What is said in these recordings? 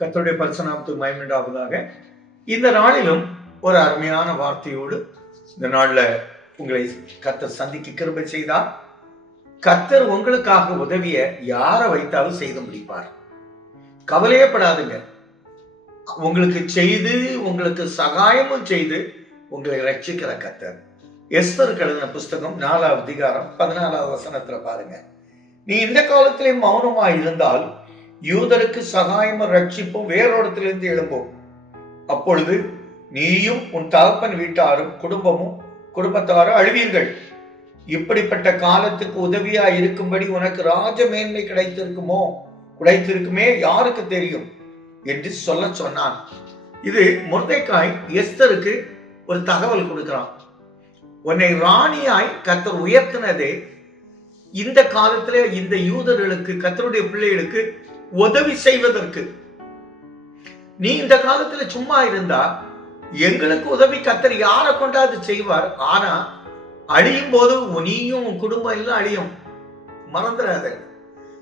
கர்த்தருடைய பரிசுத்த நாமத்துக்கு மகிமை உண்டாவதாக. இந்த நாளிலும் ஒரு அருமையான வார்த்தையோடு இந்த நாள்ல உங்களை கர்த்தர் சந்திக்க கிருபை செய்தார். கர்த்தர் உங்களுக்காக உதவிய யாரை வைத்தாலும் செய்து முடிப்பார். கவலையப்படாதுங்க. உங்களுக்கு செய்து, உங்களுக்கு சகாயமும் செய்து உங்களை ரட்சிக்கிற கர்த்தர். எஸ்தர் எழுதின புஸ்தகம் 4வது அதிகாரம் 14வது வசனத்துல பாருங்க. நீ இந்த காலத்திலே மௌனமாய் இருந்தால் யூதருக்கு சகாயமும் ரட்சிப்பும் வேறோடத்திலிருந்து எழும்பும். அப்பொழுது நீயும் உன் தகப்பன் வீட்டாரும் குடும்பத்தாரும் அழுவீர்கள். இப்படிப்பட்ட காலத்துக்கு உதவியா இருக்கும்படி உனக்கு ராஜ மேன்மை கிடைத்திருக்குமே யாருக்கு தெரியும் என்று சொல்ல சொன்னான். இது மொர்தெக்காய் எஸ்தருக்கு ஒரு தகவல் கொடுக்கிறான். உன்னை ராணியாய் கர்த்தர் உயர்த்தினதே இந்த காலத்திலே இந்த யூதர்களுக்கு, கர்த்தருடைய பிள்ளைகளுக்கு உதவி செய்வதற்கு. நீ இந்த காலத்துல சும்மா இருந்தா எங்களுக்கு உதவி கர்த்தர் யாரை கொண்டாது செய்வார். ஆனா அழியும் போது நீயும் உன் குடும்பம் எல்லாம் அழியும், மறந்துடாத.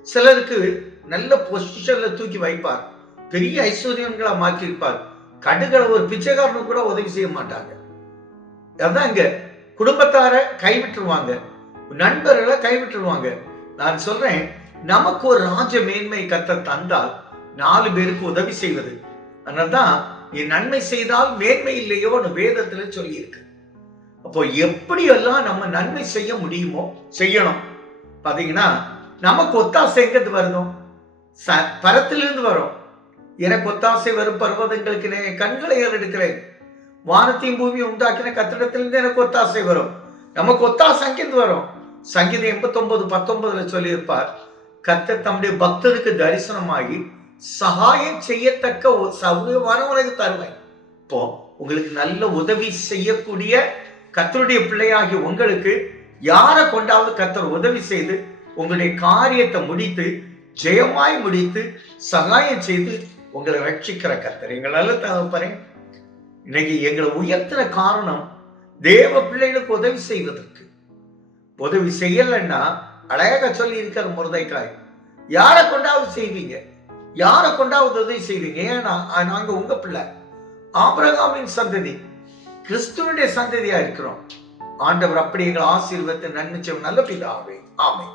சிலருக்கு நல்ல பொசிஷன்ல தூக்கி வைப்பார், பெரிய ஐஸ்வர்யங்களா மாற்றிருப்பார். கடுகளை ஒரு பிச்சைக்காரனு கூட உதவி செய்ய மாட்டாங்க. அதான் இங்க குடும்பத்தார கைவிட்டுருவாங்க, நண்பர்களை கைவிட்டுருவாங்க. நான் சொல்றேன், நமக்கு ஒரு ராஜ மேன்மை கர்த்தர் தந்தால் 4 பேருக்கு உதவி செய்வது. அதனால்தான் நீ நன்மை செய்தால் மேன்மை இல்லையோன்னு வேதத்துல சொல்லி இருக்கு. அப்போ எப்படியெல்லாம் நம்ம நன்மை செய்ய முடியுமோ செய்யணும். பாத்தீங்கன்னா, நமக்கு ஒத்தாசை எங்கிறது வருதும்? பரத்திலிருந்து வரும். எனக்கு ஒத்தாசை வரும் பர்வதங்களுக்கு கண்களை ஏறெடுக்கிறேன். வானத்தையும் பூமியை உண்டாக்கின கத்திடத்திலிருந்து எனக்கு ஒத்தாசை வரும். நமக்கு ஒத்தாசை அங்கிருந்து வரும். சங்கீதம் 89:19 சொல்லியிருப்பார், கர்த்தர் தம்முடைய பக்தருக்கு தரிசனமாகி சகாயம் செய்யத்தக்க சௌகரியமான உனக்கு தருவேன். இப்போ உங்களுக்கு நல்ல உதவி செய்யக்கூடிய கர்த்தருடைய பிள்ளையாகி உங்களுக்கு யாரை கொண்டாவது கர்த்தர் உதவி செய்து உங்களுடைய காரியத்தை முடித்து ஜெயமாய் முடித்து சகாயம் செய்து உங்களை ரட்சிக்கிற கர்த்தர். எங்கள் நல்ல தகப்பனே, இன்னைக்கு எங்களை உயர்த்தின காரணம் தேவ பிள்ளைகளுக்கு உதவி செய்வதற்கு. உதவி செய்யலைன்னா அழகாக சொல்லி இருக்கிற மொர்தெக்காய், யாரை கொண்டாவது செய்வீங்க, யாரை கொண்டாவது உதவி செய்வீங்க. ஏன்னா நாங்க உங்க பிள்ளை, ஆபிரகாமின் சந்ததி, கிறிஸ்துவனுடைய சந்ததியா இருக்கிறோம். ஆண்டவர் அப்படி எங்களை ஆசீர்வதித்து நன்மை செய்யும் நல்ல பிதாவே. ஆமென்.